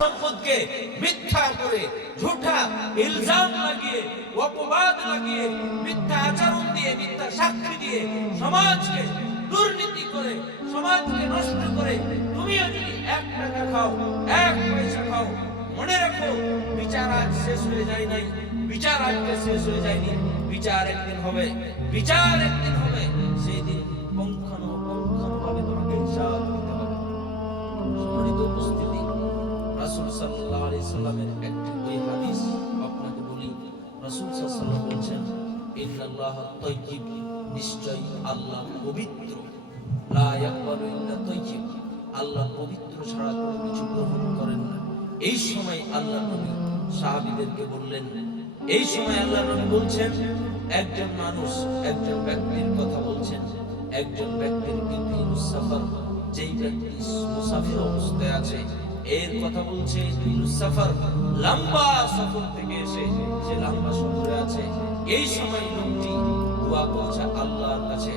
সম্পদকে মিথ্যা করে, ঝুঠা, ইলজাম লাগিয়ে, অপবাদ লাগিয়ে, মিথ্যা আচরণ দিয়ে, মিথ্যা সাক্ষী দিয়ে সমাজকে দুর্নীতি করে, সমাজকে নষ্ট করে তুমিও যদি এক টাকা খাও, এক পয়সা খাও, মনে রাখো, বিচার আজ শেষ হয়ে যায় নাই, বিচার আজকে শেষ হয়ে যায়নি, বিচার একদিন হবে, বিচার একদিন হবে, সেই দিন এই সময় আল্লাহ বলছেন, একজন মানুষ একজন ব্যক্তির কথা বলছেন। একজন ব্যক্তির কিন্তু যেই ব্যক্তি মুসাফির অবস্থায় আছে এর কথা বলছে লম্বা সফর থেকে এসে সে লম্বা সফরে আছে, এই সময় লোকটি দোয়া করছে আল্লাহর কাছে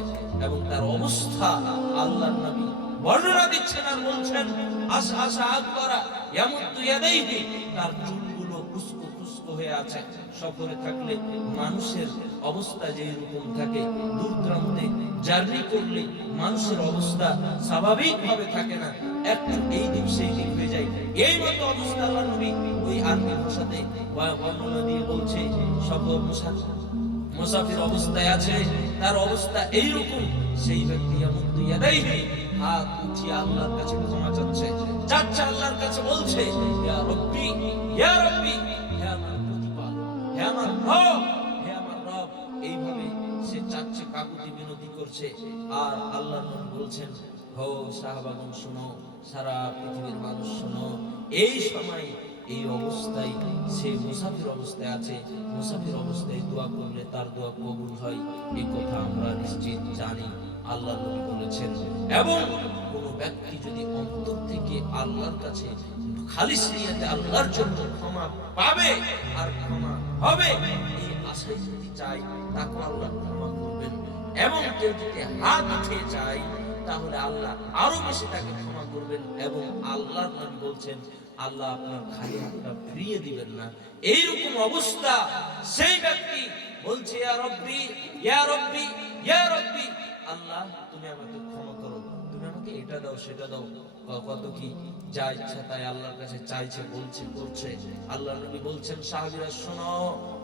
এবং তার অবস্থা আল্লাহর নবী বর্ণনা দিচ্ছেন আর বলছেন আগ করা, ইয়ামুদ্দু ইয়াদাইহি। তার চুলগুলো হয়ে আছে। সফরে থাকলে মানুষের অবস্থা যে রকম থাকে দূর দূরান্তে জার্নি করলে মানুষের অবস্থা স্বাভাবিক ভাবে থাকে না। একটু এই দিক সেই দিক হয়ে এই মতো অবস্থা আল্লাহ নবী ওই আরবি ভাষাতে বর্ণনা দিয়ে বলছে সফর মুসাফির মুসাফির অবস্থায় আছে, তার অবস্থা এইরকম, সেই ব্যক্তি এমন দুই ইয়াদাইহি হাত উঠিয়ে আল্লাহর কাছে ক্ষমা চাচ্ছে। চাচ্ছে আল্লাহর কাছে বলছে, ইয়া রব্বি ইয়া রব্বি, হে আমার প্রতিপালক হে আমার রব, হে আমার রব। এইভাবে সে চাচ্ছে কাকুতি বিনতি করছে। আর আল্লাহর নবী বলছেন, হো সাহাবাগণ, শোনো সারা পৃথিবীর মানুষ এই সময় এই অবস্থায় সে মুসাফির অবস্থায় আছে, মুসাফির অবস্থায় দোয়া করলে তার দোয়া কবুল হয় এই কথা আমরা নিশ্চিত জানি, আল্লাহ বলেছেন। এবং কোন ব্যক্তি যদি অন্তর থেকে আল্লাহর কাছে খালিস নিয়তে আল্লাহর জন্য ক্ষমা পাবে, আর ক্ষমা হবে, এই আশায় যদি চাই তাকে আল্লাহ ক্ষমা করবেন। এবং কেউ যদি হাত উঠিয়ে চায় তাহলে আল্লাহ আরও বেশি তাকে ক্ষমা করবেন এবং আল্লাহ নবী বলছেন, আল্লাহ আপনার খালি হাতটা ফিরিয়ে দিবেন না। এইরকম অবস্থা সেই ব্যক্তি বলছে আল্লাহ, তুমি আমাকে ক্ষমা করো। তুমি আমাকে এটা দাও, সেটা দাও। কত কি? যা ইচ্ছা তাই আল্লাহর কাছে চাইছে, বলছে, করছে। আল্লাহ নবী বলছেন, সাহাবীরা, শোনো,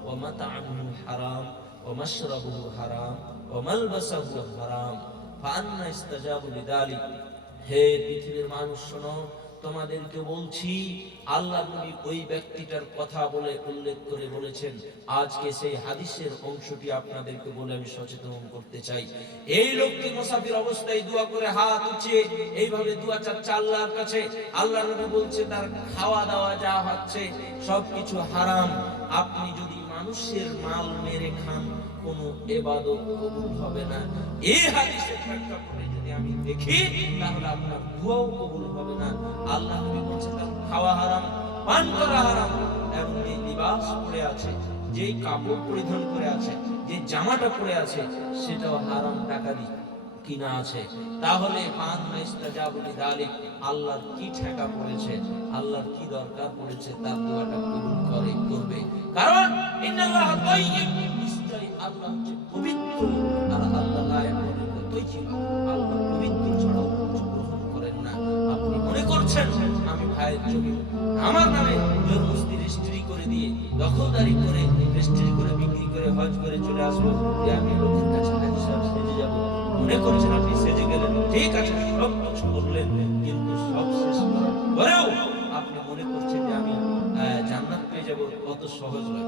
ওয়া মাতাআমুহু হারাম, ওয়া মাশরাবুহু হারাম, ওয়া মালবাসাহু হারাম। তোমাদেরকে বলছি, আল্লাহ নবী ওই ব্যক্তিটার কথা বলে উল্লেখ করে বলেছেন। আজকে সেই হাদিসের অংশটি আপনাদেরকে বলে আমি সচেতন করতে চাই। এই লোকটি অবস্থায় দোয়া করে হাত উঠিয়ে এইভাবে দোয়া চাচ্ছে আল্লাহর কাছে। আল্লাহ নবী বলছে, তার খাওয়া দাওয়া যা হচ্ছে, সবকিছু হারাম। আপনি যদি মানুষের মাল মেরে খান, কোনো এবাদত কবুল হবে না। এই হাদিসের করে যদি আমি দেখি, তাহলে আপনার দোয়াও কবুল হবে না। আল্লাহ নবী বলছেন খাওয়া হারাম, পান করা হারাম এবং যে লিবাস পরে আছে যে কাপড় পরিধান করে আছে যে জামাটা পরে আছে, সেটাও হারাম টাকা দিয়ে কিনা আছে। তাহলে পান মাইস্তাজাবুলি দালিক, আল্লাহর কি ঠেকা পড়েছে, আল্লাহর কি দরকার পড়েছে, তার দোয়াটা কবুল করে, করবে। কারণ, ইন্নাল্লাহ তাইয়্যিব আমি আমার নামে জন্মস্তি রেজিস্ট্রি করে দিয়ে দখলদারি করে রেজিস্ট্রি করে বিক্রি করে হজ করে চলে আসব যে আমি লোকের কাছে সেজে যাব। মনে করছেন আপনি সেজে গেলেন। ঠিক আছে, সব কিছু করলেন, কিন্তু সব শেষ করার আপনি মনে করছেন যে আমি জান্নাত পেয়ে যাব, কত সহজ নয়